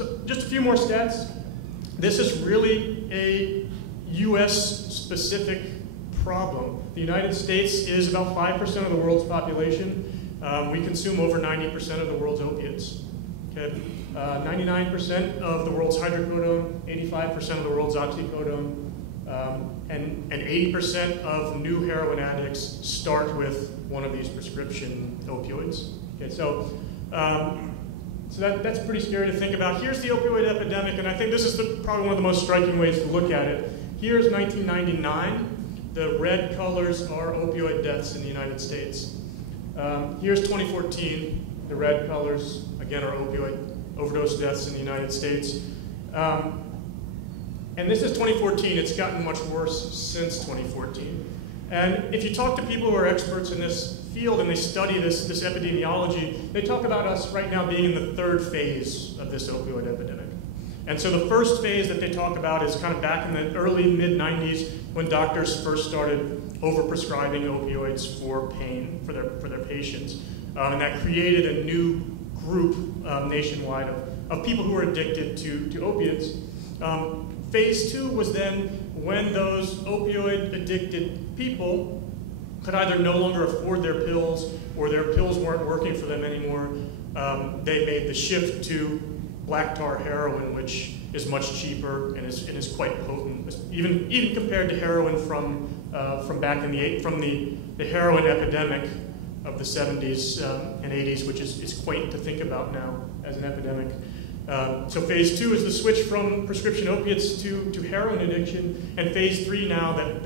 So just a few more stats. This is really a US-specific problem. The United States is about 5% of the world's population. We consume over 90% of the world's opiates. Okay? 99% of the world's hydrocodone, 85% of the world's oxycodone, and 80% of new heroin addicts start with one of these prescription opioids. Okay, so that's pretty scary to think about. Here's the opioid epidemic, and I think this is probably one of the most striking ways to look at it. Here's 1999. The red colors are opioid deaths in the United States. Here's 2014. The red colors, again, are opioid overdose deaths in the United States. And this is 2014. It's gotten much worse since 2014. And if you talk to people who are experts in this field and they study this epidemiology, they talk about us right now being in the third phase of this opioid epidemic. And so the first phase that they talk about is kind of back in the early, mid-90s when doctors first started overprescribing opioids for pain for their patients. And that created a new group nationwide of people who were addicted to opiates. Phase 2 was then when those opioid-addicted people could either no longer afford their pills or their pills weren't working for them anymore. They made the shift to black tar heroin, which is much cheaper and is quite potent, even compared to heroin from back in the heroin epidemic of the 70s and 80s, which is quaint to think about now as an epidemic. So phase 2 is the switch from prescription opiates to heroin addiction, and phase 3 now that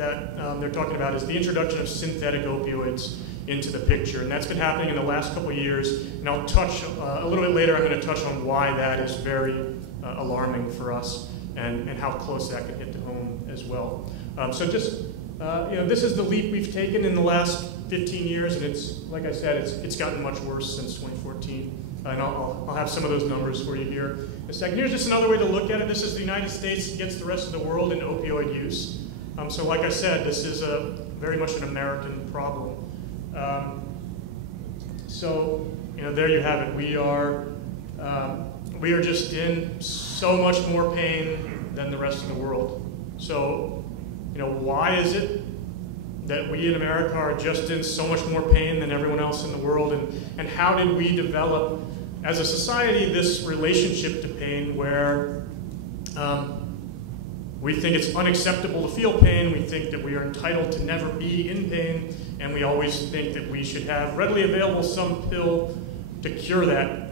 they're talking about is the introduction of synthetic opioids into the picture, and that's been happening in the last couple of years, and I'll touch, a little bit later, I'm going to touch on why that is very alarming for us and how close that could hit to home as well. So just, this is the leap we've taken in the last 15 years, and it's, like I said, it's gotten much worse since 2014. And I'll have some of those numbers for you here in a second. Here's just another way to look at it. This is the United States against the rest of the world in opioid use. So like I said, this is very much an American problem. So there you have it. We are just in so much more pain than the rest of the world. So why is it that we in America are just in so much more pain than everyone else in the world, and how did we develop as a society this relationship to pain where we think it's unacceptable to feel pain, we think that we are entitled to never be in pain, and we always think that we should have readily available some pill to cure that